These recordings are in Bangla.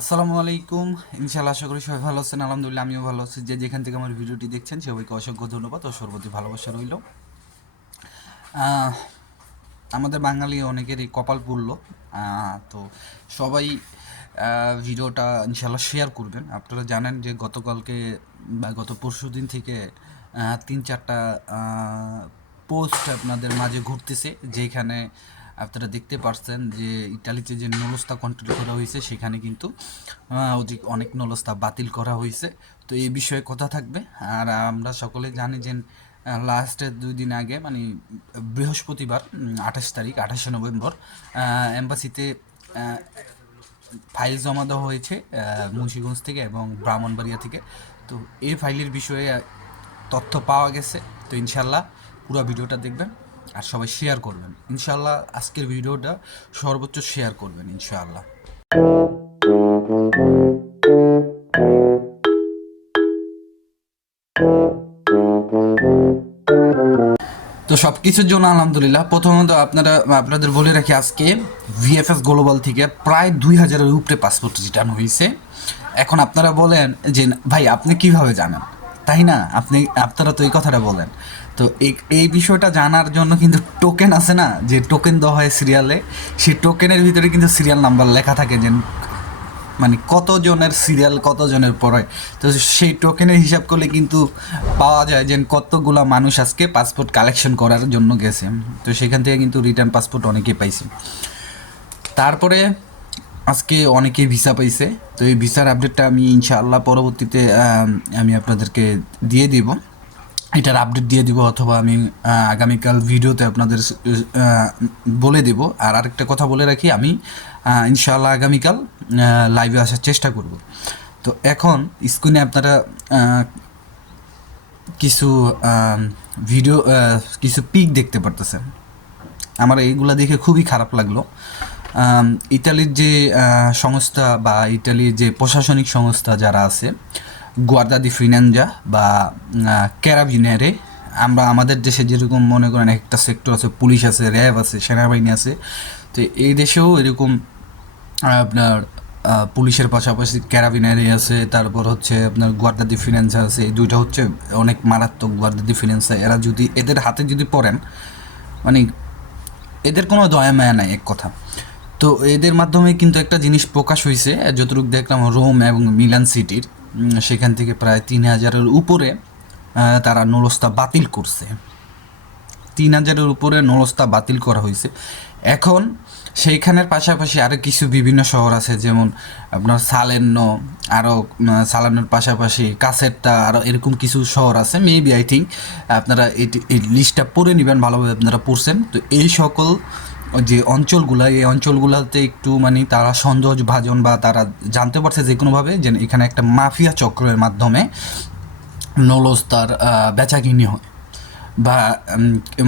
আসসালামু আলাইকুম। ইনশাআল্লাহ আশা করি সবাই ভালো আছেন। আলহামদুলিল্লাহ আমিও ভালো আছি। যে যেখান থেকে আমার ভিডিওটি দেখছেন, সবাইকে অসংখ্য ধন্যবাদ ও সর্বতি ভালোবাসা রইল। আমাদের বাঙালি অনেকেরই কপাল পুরল তো সবাই ভিডিওটা ইনশাআল্লাহ শেয়ার করবেন। আপনারা জানেন যে গতকালকে বা গত পরশু দিন থেকে তিন চারটা পোস্ট আপনাদের মাঝে ঘুরতেছে, যেখানে আপনারা দেখতে পারছেন যে ইটালিতে যে নলস্তা কন্ট্রোল করা হয়েছে, সেখানে কিন্তু অনেক নলস্তা বাতিল করা হয়েছে। তো এই বিষয়ে কথা থাকবে। আর আমরা সকলে জানি যে লাস্টের দুই দিন আগে মানে বৃহস্পতিবার আঠাশ তারিখ, আঠাশে নভেম্বর এম্বাসিতে ফাইল জমা দেওয়া হয়েছে মুন্সিগঞ্জ থেকে এবং ব্রাহ্মণবাড়িয়া থেকে। তো এই ফাইলের বিষয়ে তথ্য পাওয়া গেছে। তো ইনশাল্লাহ পুরো ভিডিওটা দেখবেন। আর সবাই শেয়ার করবেন। ইনশাল্লাহ আজকের ভিডিওটা সর্বোচ্চ শেয়ার করবেন, ইনশাআল্লাহ। তো সব কিছুর জন্য আলহামদুলিল্লাহ, প্রথমত আপনারা, আপনাদের বলে রাখি আজকে ভিএফএস গ্লোবাল থেকে প্রায় দুই হাজারের উপরে পাসপোর্ট রিটার্ন হয়েছে। এখন আপনারা বলেন যে, ভাই, আপনি কীভাবে জানেন? তাই না? আপনি, আপনারা তো এই কথাটা বলেন। তো এই এই বিষয়টা জানার জন্য কিন্তু টোকেন আছে না? যে টোকেন দেওয়া হয় সিরিয়ালে সেই টোকেনের ভিতরে কিন্তু সিরিয়াল নাম্বার লেখা থাকে যে মানে কতজনের সিরিয়াল কতজনের পরে। তো সেই টোকেনের হিসাব করলে কিন্তু পাওয়া যায় যে কতগুলা মানুষ আজকে পাসপোর্ট কালেকশন করার জন্য গেছে। তো সেখান থেকে কিন্তু রিটার্ন পাসপোর্ট অনেকেই পাইছে। তারপরে আজকে অনেকেই ভিসা পাইছে। তো এই ভিসার আপডেটটা আমি ইনশাআল্লাহ পরবর্তীতে আমি আপনাদেরকে দিয়ে দিব। এটার আপডেট দিয়ে দিব অথবা আমি আগামীকাল ভিডিওতে আপনাদের বলে দেব। আর আরেকটা কথা বলে রাখি, আমি ইনশাআল্লাহ আগামীকাল লাইভে আসার চেষ্টা করব। তো এখন স্ক্রিনে আপনারা কিছু ভিডিও কিছু পিক দেখতে পারতেছেন। আমার এইগুলো দেখে খুবই খারাপ লাগল। ইতালির যে সংস্থা বা ইতালির যে প্রশাসনিক সংস্থা যারা আছে গুয়ার্দা দি ফিনাঞ্জা বা ক্যারাবিনারে। আমরা আমাদের দেশে যেরকম মনে করেন একটা সেক্টর আছে, পুলিশ আছে, র্যাব আছে, সেনাবাহিনী আছে। তো এই দেশেও এরকম আপনার পুলিশের পাশাপাশি ক্যারাবিনারি আছে, তারপর হচ্ছে আপনার গুয়ার্দা দি আছে। এই দুইটা হচ্ছে অনেক মারাত্মক গুয়ার্দা দি এরা যদি এদের হাতে যদি পড়েন মানে এদের কোনো দয়া মায়া নাই, এক কথা। তো এদের মাধ্যমে কিন্তু একটা জিনিস প্রকাশ হয়েছে যতটুকু দেখলাম, রোম এবং মিলান সিটির। সেখান থেকে প্রায় তিন হাজারের উপরে তারা নলস্তা বাতিল করছে। তিন হাজারের উপরে নলস্তা বাতিল করা হয়েছে। এখন সেইখানের পাশাপাশি আরও কিছু বিভিন্ন শহর আছে, যেমন আপনার সালেন্ন আরও সালানোর পাশাপাশি কাছেরটা আরও এরকম কিছু শহর আছে। মেবি আই থিঙ্ক আপনারা এটি এই লিস্টটা পড়ে নেবেন, ভালোভাবে আপনারা পড়ছেন। তো এই সকল যে অঞ্চলগুলো, এই অঞ্চলগুলোতে একটু মানে তারা সন্দেহ ভাজন বা তারা জানতে পারছে যে কোনোভাবে যে এখানে একটা মাফিয়া চক্রের মাধ্যমে নলস্তার বেচা কিনি হয়। বা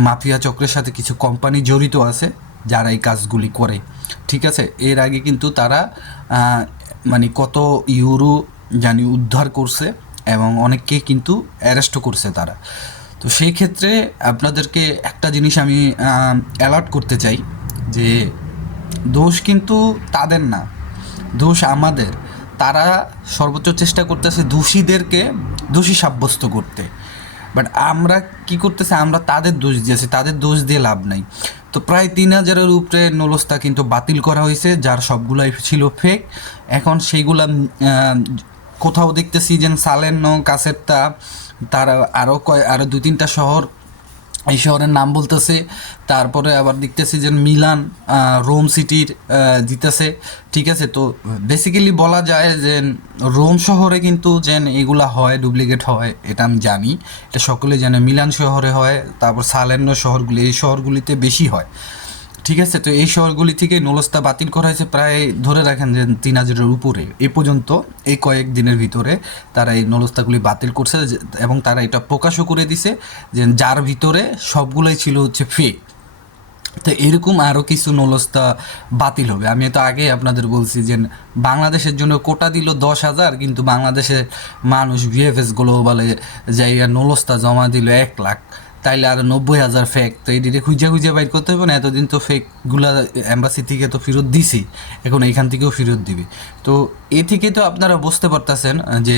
মাফিয়া চক্রের সাথে কিছু কোম্পানি জড়িত আছে যারা এই কাজগুলি করে। ঠিক আছে? এর আগে কিন্তু তারা মানে কত ইউরো জানি উদ্ধার করছে এবং অনেককে কিন্তু অ্যারেস্টও করছে তারা। তো সেই ক্ষেত্রে আপনাদেরকে একটা জিনিস আমি অ্যালার্ট করতে চাই যে দোষ কিন্তু তাদের না, দোষ আমাদের। তারা সর্বোচ্চ চেষ্টা করতেছে দোষীদেরকে, দোষী সাব্যস্ত করতে। বাট আমরা কি করতেছি? আমরা তাদের দোষ দিয়েছি তাদের দোষ দিয়ে লাভ নাই। তো প্রায় তিন হাজারের উপরে নলস্তা কিন্তু বাতিল করা হয়েছে, যার সবগুলাই ছিল ফেক এখন সেইগুলা কোথাও দেখতেছি যে সালেন্ন কাছেরটা, তার আরও কয় আরও দু তিনটা শহর, এই শহরের নাম বলতেছে। তারপরে আবার দেখতেছি যে মিলান রোম সিটির দিতেছে। ঠিক আছে, তো বেসিক্যালি বলা যায় যে রোম শহরে কিন্তু যে এগুলা হয় ডুপ্লিকেট হয়, এটা আমি জানি। এটা সকলে জানে, মিলান শহরে হয়, তারপর সালেন্য শহরগুলি, এই শহরগুলিতে বেশি হয়। ঠিক আছে, তো এই শহরগুলি থেকে নলস্তা বাতিল করা হয়েছে প্রায় ধরে রাখেন যে তিন হাজারের উপরে। এ পর্যন্ত এই কয়েক দিনের ভিতরে তারা এই নলস্তাগুলি বাতিল করছে এবং তারা এটা প্রকাশও করে দিছে যে যার ভিতরে সবগুলোই ছিল হচ্ছে ফেক তো এরকম আরও কিছু নলস্তা বাতিল হবে। আমি তো আগে আপনাদের বলছি যে বাংলাদেশের জন্য কোটা দিল দশ হাজার, কিন্তু বাংলাদেশের মানুষ ভিএফএস গ্লোবালে যাইয়া নলস্তা জমা দিল এক লাখ। তাইলে আর নব্বই হাজার ফেক তো ডিটে খুঁজে খুঁজে বাইর করতে হবে না, এতদিন তো ফেকগুলা অ্যাম্বাসি থেকে তো ফেরত দিছি, এখন এইখান থেকেও ফেরত দিবে। তো এ থেকে তো আপনারা বুঝতে পারতেছেন যে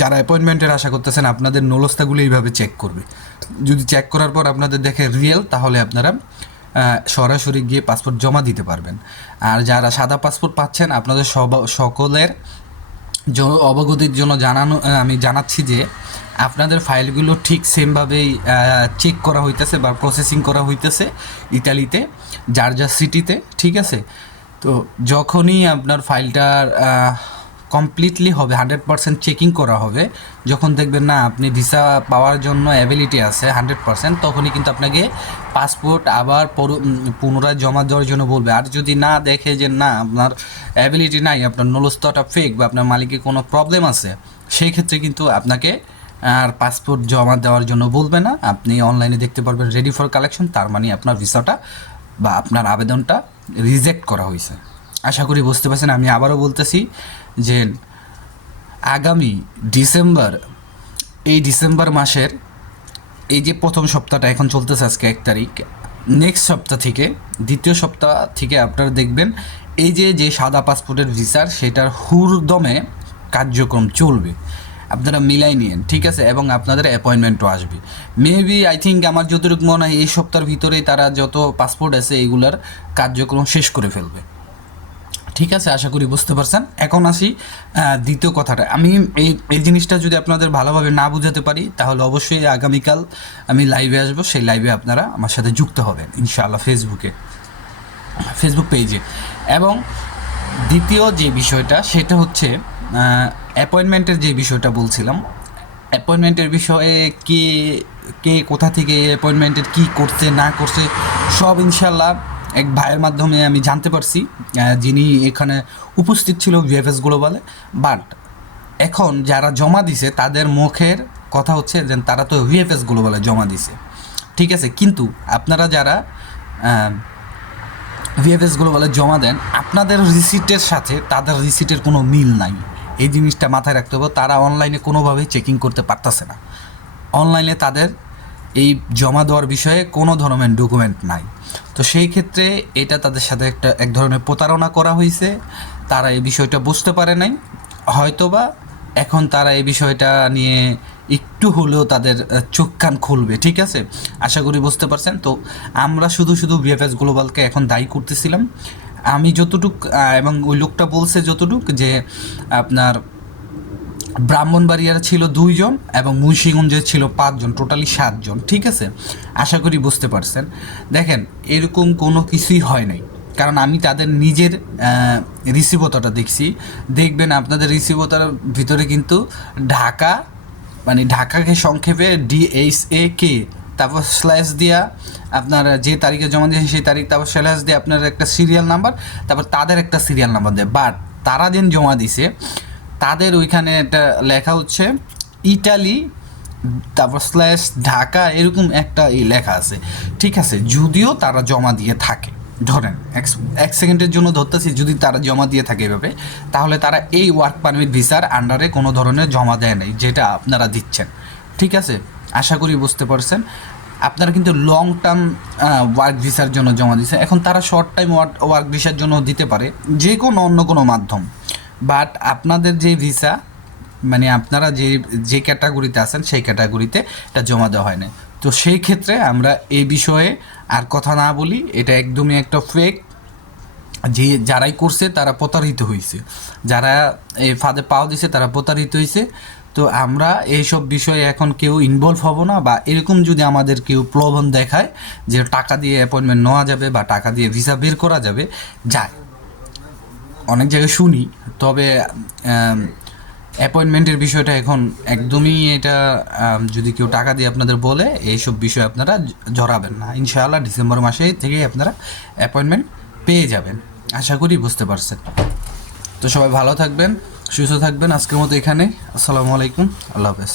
যারা অ্যাপয়েন্টমেন্টের আশা করতেছেন, আপনাদের নলস্তাগুলো এইভাবে চেক করবে। যদি চেক করার পর আপনাদের দেখে রিয়েল তাহলে আপনারা সরাসরি গিয়ে পাসপোর্ট জমা দিতে পারবেন। আর যারা সাদা পাসপোর্ট পাচ্ছেন, আপনাদের সব সকলের অবগতির জন্য জানানো আমি জানাচ্ছি যে আপনাদের ফাইলগুলো ঠিক সেমভাবেই চেক করা হইতেছে বা প্রসেসিং করা হইতেছে ইতালিতে যার যার সিটিতে ঠিক আছে? তো যখনই আপনার ফাইলটার কমপ্লিটলি হবে হান্ড্রেড পার্সেন্ট চেকিং করা হবে, যখন দেখবেন না, আপনি ভিসা পাওয়ার জন্য অ্যাবিলিটি আছে হান্ড্রেড পার্সেন্ট তখনই কিন্তু আপনাকে পাসপোর্ট আবার পুনরায় জমা দেওয়ার জন্য বলবে। আর যদি না দেখে যে না, আপনার অ্যাবিলিটি নাই, আপনার নলস্তটা ফেক বা আপনার মালিকের কোনো প্রবলেম আছে, সেই ক্ষেত্রে কিন্তু আপনাকে আর পাসপোর্ট জমা দেওয়ার জন্য বলবে না। আপনি অনলাইনে দেখতে পারবেন রেডি ফর কালেকশন তার মানে আপনার ভিসাটা বা আপনার আবেদনটা রিজেক্ট করা হয়েছে। আশা করি বুঝতে পারছেন, আমি আবারও বলতেছি যে আগামী ডিসেম্বর, এই ডিসেম্বর মাসের এই যে প্রথম সপ্তাহটা এখন চলতেছে আজকে এক তারিখ নেক্সট সপ্তাহ থেকে, দ্বিতীয় সপ্তাহ থেকে আপনারা দেখবেন এই যে যে সাদা পাসপোর্টের ভিসার, সেটার হুরদমে কার্যক্রম চলবে। আপনারা মিলাই নিয়েন, ঠিক আছে? এবং আপনাদের অ্যাপয়েন্টমেন্টও আসবে। মেবি আই থিঙ্ক আমার যতটুকু মনে হয় এই সপ্তাহের ভিতরেই তারা যত পাসপোর্ট আছে এইগুলার কার্যক্রম শেষ করে ফেলবে। ঠিক আছে? আশা করি বুঝতে পারছেন? এখন আসি দ্বিতীয় কথাটা। আমি এই এই জিনিসটা যদি আপনাদের ভালোভাবে না বুঝাতে পারি, তাহলে অবশ্যই আগামীকাল আমি লাইভে আসব। সেই লাইভে আপনারা আমার সাথে যুক্ত হবেন, ইনশাআল্লাহ ফেসবুকে ফেসবুক পেজে এবং দ্বিতীয় যে বিষয়টা, সেটা হচ্ছে অ্যাপয়েন্টমেন্টের যে বিষয়টা বলছিলাম অ্যাপয়েন্টমেন্টের বিষয়ে কে কে কোথা থেকে অ্যাপয়েন্টমেন্টের কী করছে না করছে সব ইনশাল্লাহ এক ভাইয়ের মাধ্যমে আমি জানতে পারছি যিনি এখানে উপস্থিত ছিল ভিএফএস গ্লোবালে বাট এখন যারা জমা দিছে তাদের মুখের কথা হচ্ছে যে তারা তো ভিএফএস গ্লোবালে জমা দিছে। ঠিক আছে কিন্তু আপনারা যারা আহ, ভিএফএসগুলো বলে জমা দেন আপনাদের রিসিটের সাথে তাদের রিসিটের কোনো মিল নাই। এই জিনিসটা মাথায় রাখতে হবে, তারা অনলাইনে কোনোভাবেই চেকিং করতে পারতেছে না। অনলাইনে তাদের এই জমা দেওয়ার বিষয়ে কোনো ধরনের ডকুমেন্ট নাই। তো সেই ক্ষেত্রে এটা তাদের সাথে একটা এক ধরনের প্রতারণা করা হয়েছে তারা এই বিষয়টা বুঝতে পারে নাই। হয়তোবা এখন তারা এই বিষয়টা নিয়ে একটু হলেও তাদের চোখ কান খুলবে, ঠিক আছে? আশা করি বুঝতে পারছেন। তো আমরা শুধু শুধু বিএফএস গ্লোবালকে এখন দায়ী করতেছিলাম। আমি যতটুক এবং ওই লোকটা বলছে যতটুক যে আপনার ব্রাহ্মণবাড়িয়ার ছিল দুইজন এবং মুন্সিগঞ্জের ছিল পাঁচজন টোটালি সাতজন, ঠিক আছে? আশা করি বুঝতে পারছেন। দেখেন, এরকম কোনো কিছুই হয় নাই। কারণ আমি তাদের নিজের রিসিভতাটা দেখছি। দেখবেন আপনাদের রিসিভতার ভিতরে কিন্তু ঢাকা মানে ঢাকাকে সংক্ষেপে ডিএইচ এ কে তারপর স্ল্যাশ দিয়া আপনার যে তারিখে জমা দিয়েছেন সেই তারিখ তারপর স্ল্যাশ দিয়ে আপনার একটা সিরিয়াল নাম্বার তারপর তাদের একটা সিরিয়াল নাম্বার দেয়। বাট তারা যেন জমা দিছে, তাদের ওইখানে একটা লেখা হচ্ছে, ইটালি তারপর স্ল্যাশ, ঢাকা, এরকম একটা এই লেখা আছে। ঠিক আছে, যদিও তারা জমা দিয়ে থাকে। ধরেন, এক সেকেন্ডের জন্য ধরতেছি, যদি তারা জমা দিয়ে থাকে এভাবে, তাহলে তারা এই ওয়ার্ক পারমিট ভিসার আন্ডারে কোনো ধরনের জমা দেয় নাই, যেটা আপনারা দিচ্ছেন। ঠিক আছে, আশা করি বুঝতে পারছেন। আপনারা কিন্তু লং টার্ম ওয়ার্ক ভিসার জন্য জমা দিচ্ছে এখন তারা শর্ট টাইম ওয়ার্ক ভিসার জন্য দিতে পারে, যে কোনো অন্য কোনো মাধ্যম। বাট আপনাদের যে ভিসা মানে আপনারা যে যে ক্যাটাগরিতে আছেন, সেই ক্যাটাগরিতে এটা জমা দেওয়া হয় না তো সেই ক্ষেত্রে আমরা এই বিষয়ে আর কথা না বলি, এটা একদমই একটা ফেক যে যারাই করছে, তারা প্রতারিত হয়েছে যারা এই ফাঁদে পাও দিছে, তারা প্রতারিত হয়েছে তো আমরা এইসব বিষয়ে এখন কেউ ইনভলভ হব না বা এরকম যদি আমাদের কেউ প্রলোভন দেখায় যে টাকা দিয়ে অ্যাপয়েন্টমেন্ট নেওয়া যাবে বা টাকা দিয়ে ভিসা বের করা যাবে যায় অনেক জায়গায় শুনি, তবে অ্যাপয়েন্টমেন্টের বিষয়টা এখন একদমই এটা যদি কেউ টাকা দিয়ে আপনাদের বলে, এইসব বিষয়ে আপনারা জড়াবেন না। ইনশাআল্লাহ ডিসেম্বর মাসে থেকেই আপনারা অ্যাপয়েন্টমেন্ট পেয়ে যাবেন। আশা করি বুঝতে পারছেন। তো সবাই ভালো থাকবেন, সুস্থ থাকবেন। আজকের মতো এখানে আসসালামু আলাইকুম। আল্লাহ হাফেজ।